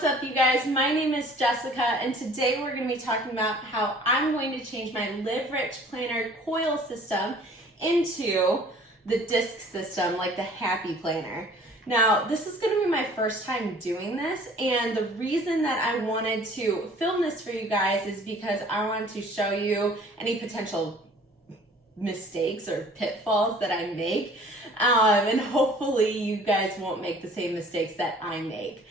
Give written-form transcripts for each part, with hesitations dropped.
What's up, you guys? My name is Jessica, and today we're going to be talking about how I'm going to change my Live Rich Planner coil system into the disc system, like the Happy Planner. Now, this is going to be my first time doing this, and the reason that I wanted to film this for you guys is because I wanted to show you any potential mistakes or pitfalls that I make, and hopefully you guys won't make the same mistakes that I make.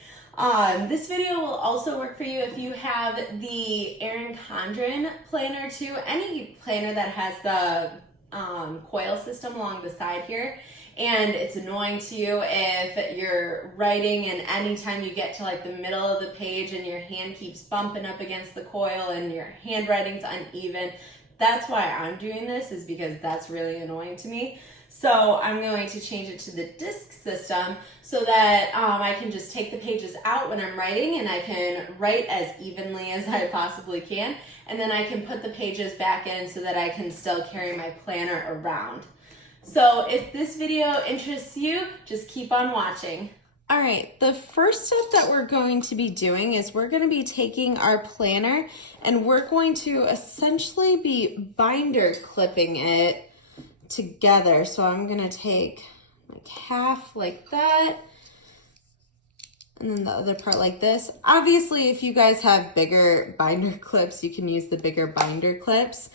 This video will also work for you if you have the Erin Condren planner too, any planner that has the coil system along the side here, and it's annoying to you if you're writing and anytime you get to like the middle of the page and your hand keeps bumping up against the coil and your handwriting's uneven. That's why I'm doing this, is because that's really annoying to me. So I'm going to change it to the disc system so that I can just take the pages out when I'm writing, and I can write as evenly as I possibly can. And then I can put the pages back in so that I can still carry my planner around. So if this video interests you, just keep on watching. All right, the first step that we're going to be doing is we're going to be taking our planner and we're going to essentially be binder clipping it together. So I'm going to take like half like that, and then the other part like this. Obviously, if you guys have bigger binder clips, you can use the bigger binder clips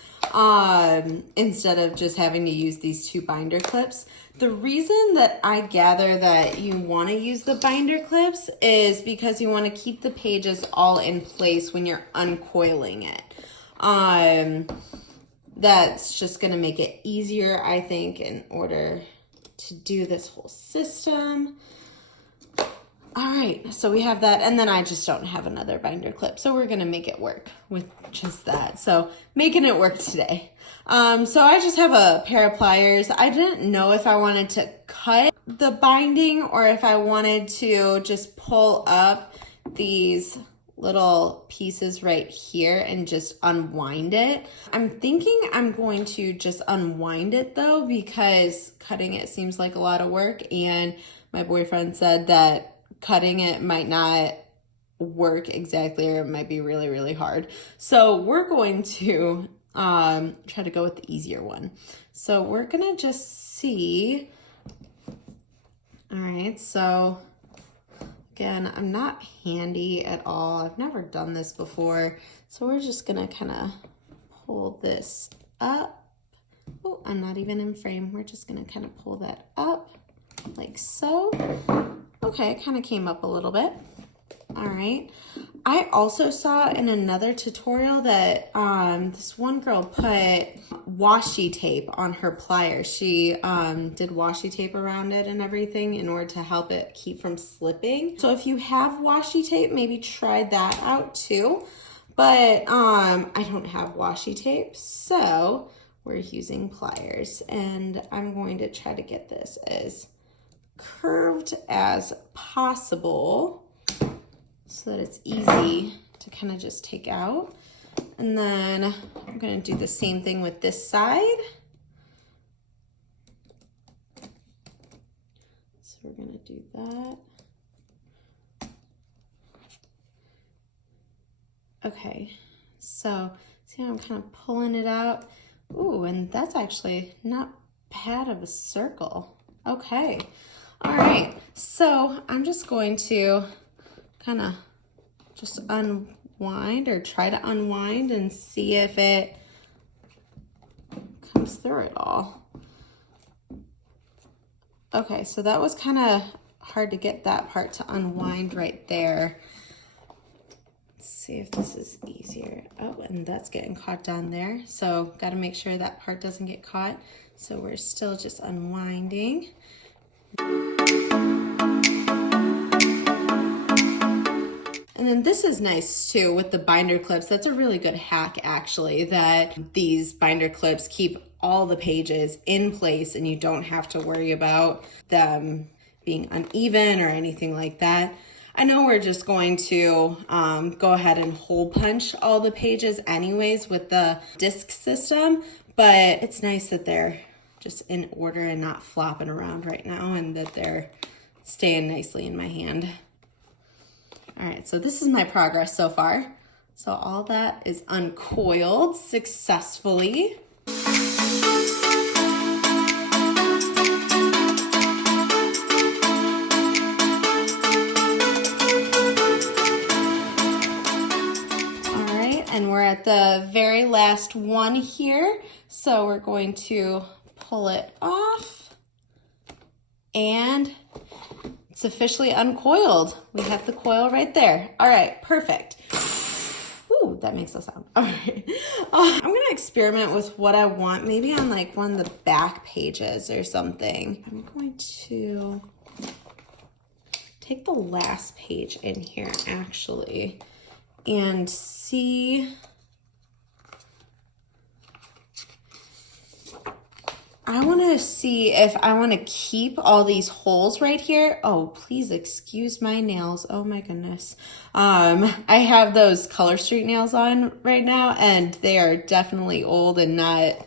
instead of just having to use these two binder clips. The reason that I gather that you want to use the binder clips is because you want to keep the pages all in place when you're uncoiling it. That's just going to make it easier, I think, in order to do this whole system. All right, so we have that, and then I just don't have another binder clip, so we're gonna make it work with just that. So making it work today. So I just have a pair of pliers. I didn't know if I wanted to cut the binding or if I wanted to just pull up these little pieces right here and just unwind it. I'm thinking I'm going to just unwind it though, because cutting it seems like a lot of work, and my boyfriend said that cutting it might not work exactly, or it might be really, really hard. So we're going to try to go with the easier one. So we're gonna just see. All right, so again, I'm not handy at all. I've never done this before. So we're just gonna kind of pull this up. Oh, I'm not even in frame. We're just gonna kind of pull that up like so. Okay, it kind of came up a little bit. All right. I also saw in another tutorial that this one girl put washi tape on her pliers. She did washi tape around it and everything in order to help it keep from slipping. So if you have washi tape, maybe try that out too. But I don't have washi tape, so we're using pliers. And I'm going to try to get this as curved as possible so that it's easy to kind of just take out. And then I'm going to do the same thing with this side. So we're going to do that. Okay, so see how I'm kind of pulling it out? Ooh, and that's actually not bad of a circle. Okay. All right, so I'm just going to kind of just unwind, or try to unwind, and see if it comes through it all. Okay, so that was kind of hard to get that part to unwind right there. Let's see if this is easier. Oh, and that's getting caught down there. So got to make sure that part doesn't get caught. So we're still just unwinding. And then this is nice too with the binder clips. That's a really good hack actually, that these binder clips keep all the pages in place and you don't have to worry about them being uneven or anything like that. I know we're just going to go ahead and hole punch all the pages anyways with the disc system, but it's nice that they're just in order and not flopping around right now, and that they're staying nicely in my hand. All All right, so this is my progress so far. So all that is uncoiled successfully. And we're at the very last one here. So we're going to pull it off and it's officially uncoiled. We have the coil right there. All right, perfect. Ooh, that makes a sound. All right. I'm gonna experiment with what I want, maybe on like one of the back pages or something. I'm going to take the last page in here actually and see. I want to see if I want to keep all these holes right here. Oh, please excuse my nails. Oh my goodness. I have those Color Street nails on right now and they are definitely old and not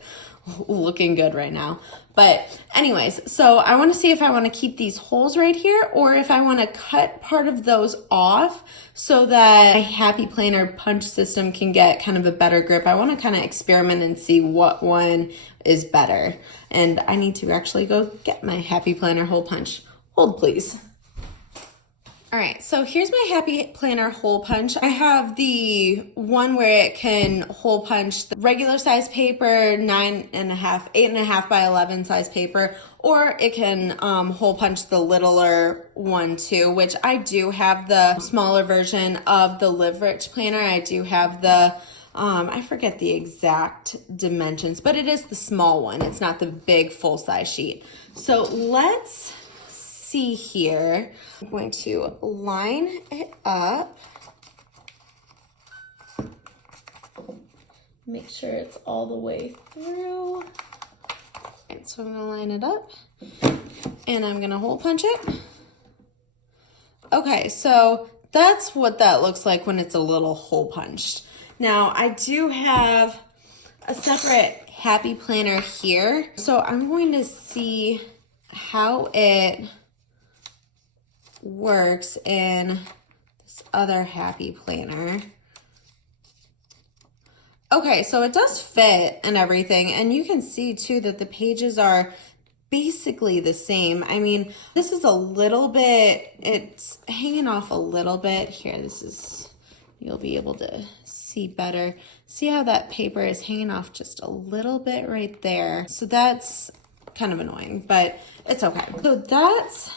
looking good right now. But anyways, so I want to see if I want to keep these holes right here or if I want to cut part of those off so that my Happy Planner punch system can get kind of a better grip. I want to kind of experiment and see what one is better. And I need to actually go get my Happy Planner hole punch. Hold please. All right, so here's my Happy Planner hole punch. I have the one where it can hole punch the regular size paper, 8.5 by 11 size paper, or it can hole punch the littler one too, which I do have the smaller version of the Live Rich planner. I do have the, I forget the exact dimensions, but it is the small one. It's not the big full size sheet. So let's see here. I'm going to line it up. Make sure it's all the way through. And so I'm gonna line it up and I'm gonna hole punch it. Okay, so that's what that looks like when it's a little hole punched. Now I do have a separate Happy Planner here. So I'm going to see how it works in this other Happy Planner. Okay, so it does fit and everything, and you can see too that the pages are basically the same. I mean, this is a little bit, it's hanging off a little bit. Here, this is, you'll be able to see better. See how that paper is hanging off just a little bit right there. So that's kind of annoying, but it's okay. So that's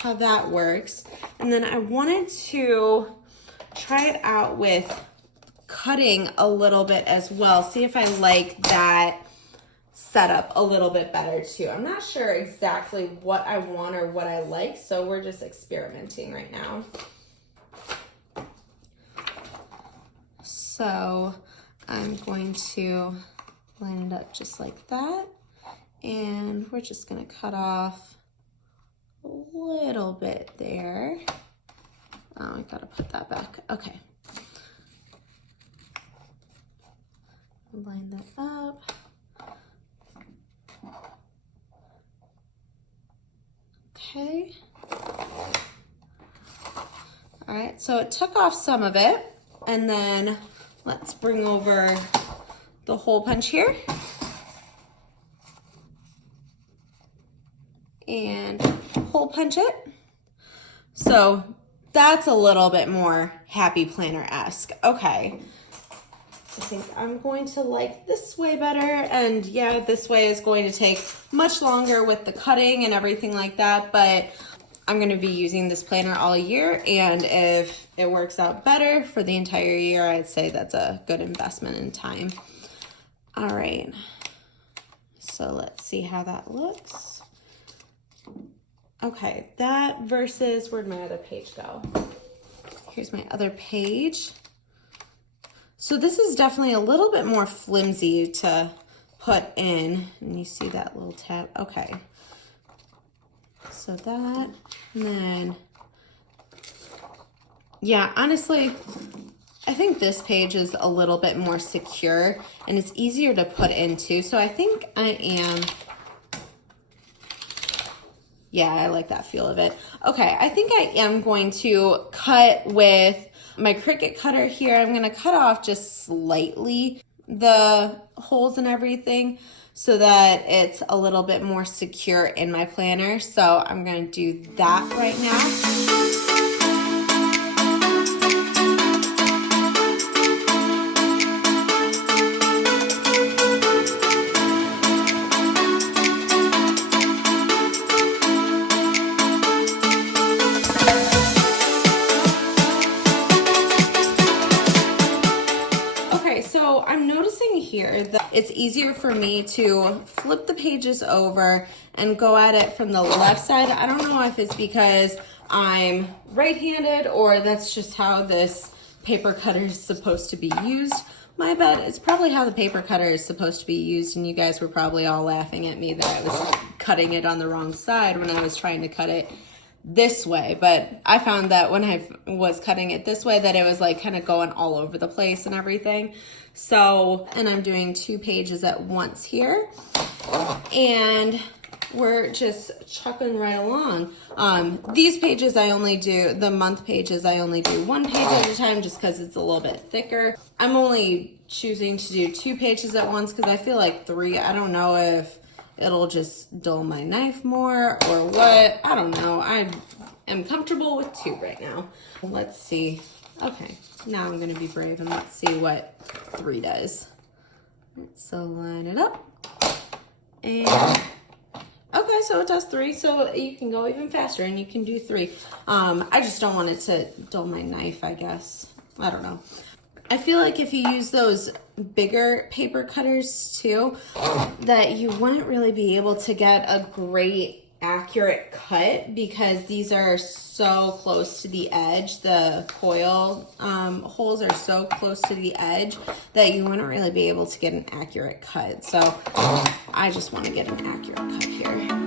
how that works. And then I wanted to try it out with cutting a little bit as well. See if I like that setup a little bit better too. I'm not sure exactly what I want or what I like, so we're just experimenting right now. So I'm going to line it up just like that. And we're just gonna cut off a little bit there. Oh, I gotta put that back. Okay. Line that up. Okay. All right, so it took off some of it, and then let's bring over the hole punch here. And hole punch it. So that's a little bit more Happy Planner-esque. Okay. I think I'm going to like this way better, and yeah, this way is going to take much longer with the cutting and everything like that, but I'm going to be using this planner all year, and if it works out better for the entire year, I'd say that's a good investment in time. All right, so let's see how that looks. Okay, that versus, where'd my other page go? Here's my other page. So this is definitely a little bit more flimsy to put in. And you see that little tab? Okay. So that, and then, yeah, honestly, I think this page is a little bit more secure and it's easier to put into. So I think I am Yeah, I like that feel of it. Okay, I think I am going to cut with my Cricut cutter here. I'm going to cut off just slightly the holes and everything so that it's a little bit more secure in my planner. So I'm going to do that right now. So I'm noticing here that it's easier for me to flip the pages over and go at it from the left side. I don't know if it's because I'm right-handed or that's just how this paper cutter is supposed to be used. My bet it's probably how the paper cutter is supposed to be used, and you guys were probably all laughing at me that I was cutting it on the wrong side when I was trying to cut it this way. But I found that when I was cutting it this way that it was like kind of going all over the place and everything. So, and I'm doing 2 pages at once here, and we're just chucking right along. These pages I only do, the month pages, I only do 1 page at a time just because it's a little bit thicker. I'm only choosing to do 2 pages at once because I feel like 3, I don't know if it'll just dull my knife more or what. I don't know. I am comfortable with 2 right now. Let's see. Okay, now I'm going to be brave and let's see what 3 does. So line it up. And okay, so it does 3, so you can go even faster and you can do 3. I just don't want it to dull my knife, I guess. I don't know. I feel like if you use those bigger paper cutters too, that you wouldn't really be able to get a great accurate cut because these are so close to the edge. The coil holes are so close to the edge that you wouldn't really be able to get an accurate cut. So I just want to get an accurate cut here.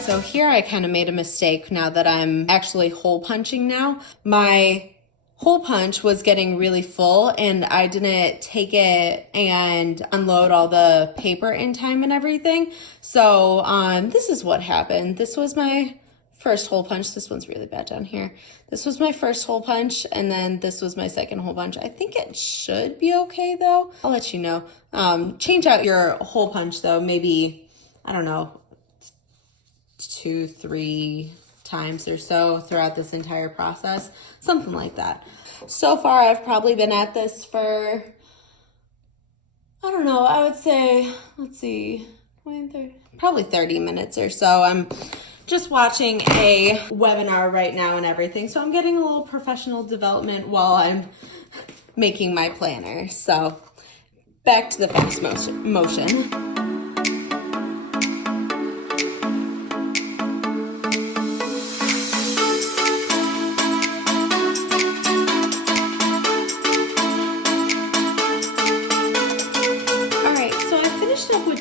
So here I kind of made a mistake now that I'm actually hole punching now. My hole punch was getting really full and I didn't take it and unload all the paper in time and everything. So this is what happened. This was my first hole punch. This one's really bad down here. This was my first hole punch and then this was my second hole punch. I think it should be okay though. I'll let you know. Change out your hole punch though, maybe, I don't know, 2-3 times or so throughout this entire process, something like that. So far I've probably been at this for, I don't know, I would say, let's see, 20, 30, probably 30 minutes or so. I'm just watching a webinar right now and everything, so I'm getting a little professional development while I'm making my planner. So back to the fast motion.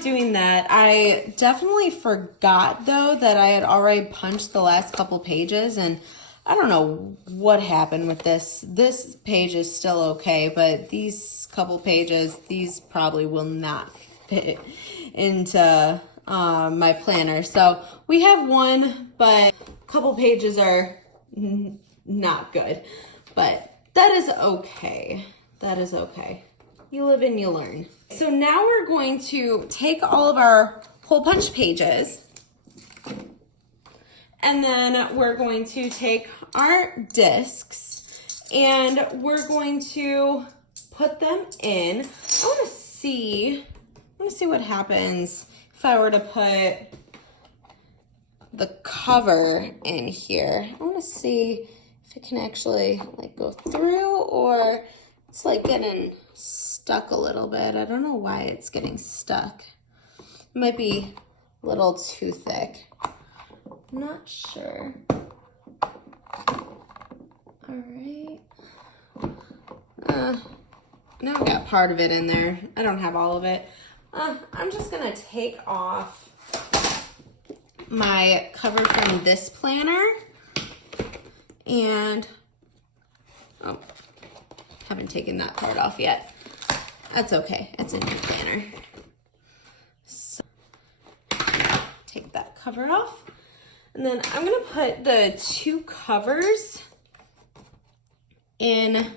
Doing that, I definitely forgot though that I had already punched the last couple pages, and I don't know what happened with this. This page is still okay, but these couple pages, these probably will not fit into my planner. So we have 1, but a couple pages are not good, but that is okay. That is okay. You live and you learn. So now we're going to take all of our hole punch pages and then we're going to take our discs and we're going to put them in. I want to see what happens if I were to put the cover in here. I want to see if it can actually like go through or it's like getting stuck a little bit. I don't know why it's getting stuck. It might be a little too thick. I'm not sure. All right. Now I got part of it in there. I don't have all of it. I'm just gonna take off my cover from this planner and, oh, haven't taken that part off yet. That's okay, it's a new planner. So, take that cover off. And then I'm gonna put the 2 covers in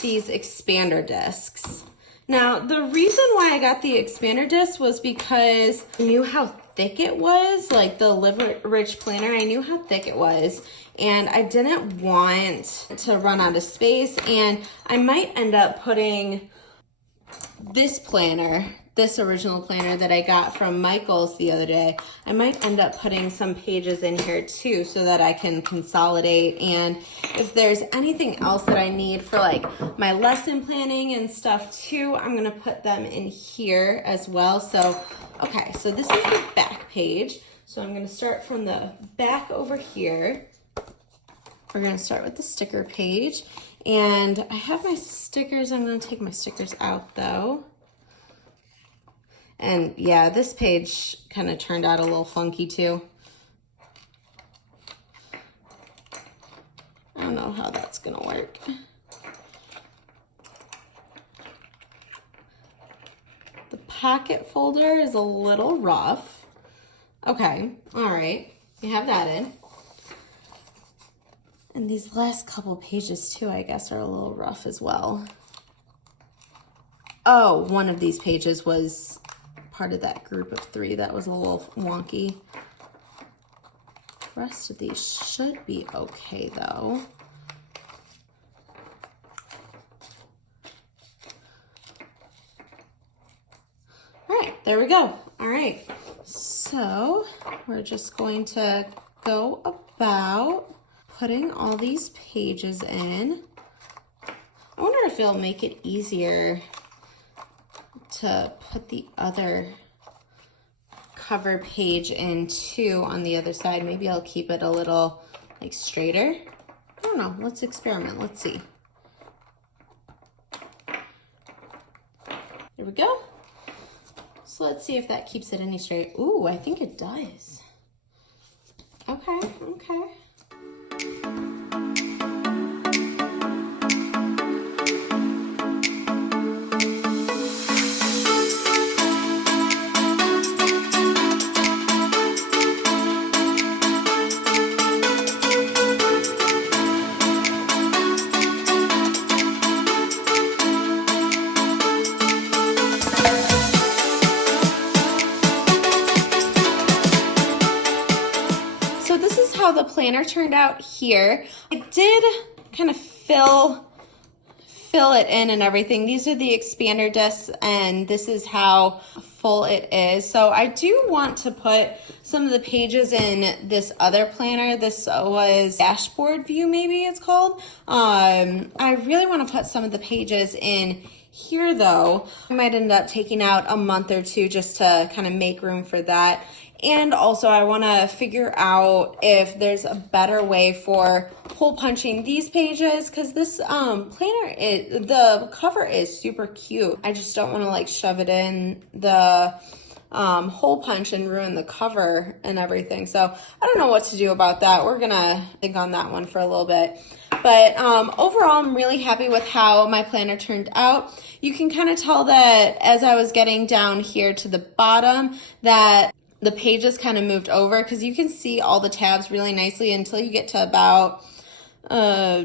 these expander discs. Now, the reason why I got the expander disc was because I knew how thick it was, like the Live Rich planner, I knew how thick it was, and I didn't want to run out of space, and I might end up putting this planner, this original planner that I got from Michael's the other day, I might end up putting some pages in here too so that I can consolidate, and if there's anything else that I need for like my lesson planning and stuff too, I'm gonna put them in here as well. So, okay, so this is the back page. So I'm gonna start from the back over here. We're gonna start with the sticker page, and I have my stickers. I'm gonna take my stickers out though. And yeah, this page kind of turned out a little funky too. I don't know how that's gonna work. The pocket folder is a little rough. Okay, all right, we have that in. And these last couple pages too, I guess, are a little rough as well. Oh, one of these pages was part of that group of 3 that was a little wonky. The rest of these should be okay though. All right, there we go. All right, so we're just going to go about putting all these pages in. I wonder if it'll make it easier to put the other cover page in too on the other side. Maybe I'll keep it a little like straighter. I don't know, let's experiment, let's see. There we go. So let's see if that keeps it any straight. Ooh, I think it does. Okay, okay. How the planner turned out here. I did kind of fill it in and everything. These are the expander discs, and this is how full it is. So I do want to put some of the pages in this other planner. This was dashboard view, maybe it's called. I really want to put some of the pages in here though. I might end up taking out a month or 2 just to kind of make room for that. And also I want to figure out if there's a better way for hole punching these pages, because this planner, the cover is super cute. I just don't want to like shove it in the hole punch and ruin the cover and everything. So I don't know what to do about that. We're gonna think on that one for a little bit. But overall, I'm really happy with how my planner turned out. You can kind of tell that as I was getting down here to the bottom that the pages kind of moved over, because you can see all the tabs really nicely until you get to about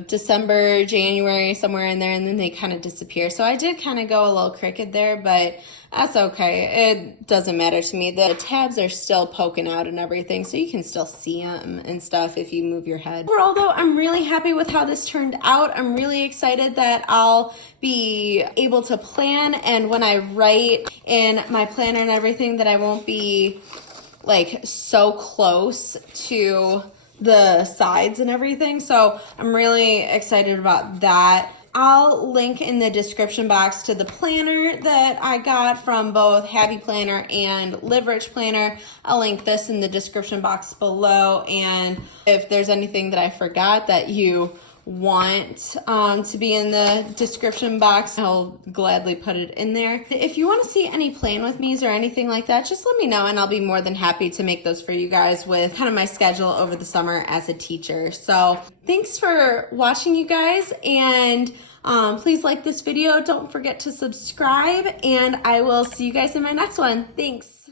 December, January, somewhere in there, and then they kind of disappear. So I did kind of go a little crooked there, but that's okay. It doesn't matter to me. The tabs are still poking out and everything, so you can still see them and stuff if you move your head. Overall though, I'm really happy with how this turned out. I'm really excited that I'll be able to plan, and when I write in my planner and everything, that I won't be like so close to the sides and everything. So I'm really excited about that. I'll link in the description box to the planner that I got from both Happy Planner and Live Rich Planner. I'll link this in the description box below, and if there's anything that I forgot that you want to be in the description box, I'll gladly put it in there. If you want to see any plan with me's or anything like that, just let me know and I'll be more than happy to make those for you guys with kind of my schedule over the summer as a teacher. So thanks for watching, you guys, and please like this video. Don't forget to subscribe, and I will see you guys in my next one. Thanks.